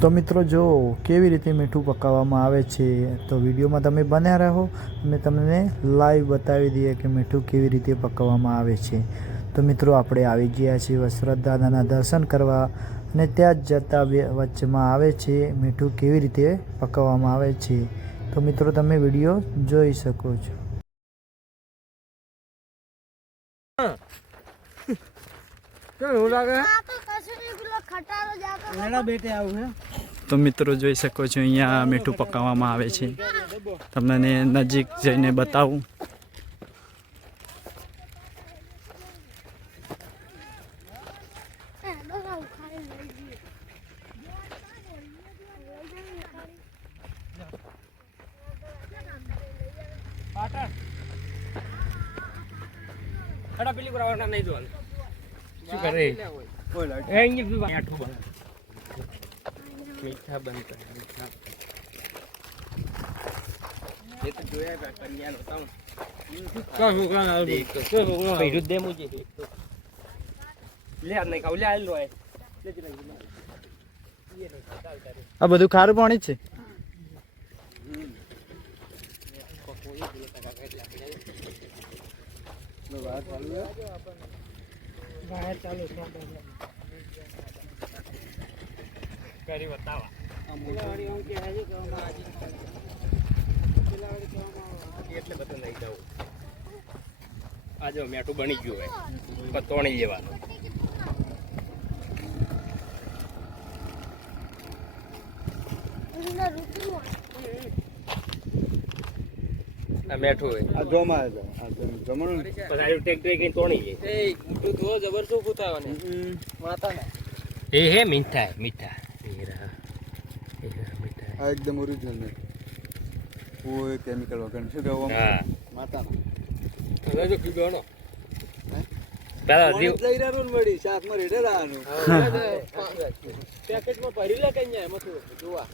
તો મિત્રો જો કેવી રીતે મીઠું પકાવવામાં આવે છે તો વિડીયોમાં તમે બન્યા રહો અને તમને લાઈવ બતાવી દઈએ કે મીઠું કેવી રીતે પકાવવામાં આવે છે। તો મિત્રો આપણે આવી ગયા છીએ વસરાજ દાદાના દર્શન કરવા અને ત્યાં જ જતા વચમાં આવે છે મીઠું કેવી રીતે પકાવવામાં આવે છે। તો મિત્રો તમે વિડીયો જોઈ શકો છો। તો મિત્રો જોઈ શકો છો અહીંયા મીઠું પકાવવામાં આવે છે। તમને નજીક જઈને બતાવું। પેલી કરાવવાના નહીં જોવાનું શું કરે એ ઇંગ્લિશ આઠું બને મીઠા બનતા મીઠા એ તો જોયા કન્યાનો તાવ શું કાના વિરુદ્ધ દે મુજે લે આ નહીં ખાવ લે આ લો એ આ બધું ખારું પાણી છે। કરી બતાવા એટલે બધું નહીં જવું આ જો મેઠું બની ગયું હોય તોણી લેવાનું આ મેઠું હોય આ જોમાં આ જમણું પછી આ ટેક્ટર કઈ તોણી જાય એ ઊંટું તો જબર શું ફૂતાવાને માતા ને એ હે મીઠા મીઠા આ એકદમ ઓરિજિનલ ને કોઈ કેમિકલ વગર શું કહેવું હા માતાનો હવે જો કીધોનો પેલા લઈ રહ્યું મળી શાકમાં રેડે રાનું પેકેટમાં ભરી લે કઈ એમાં થોડું જોવા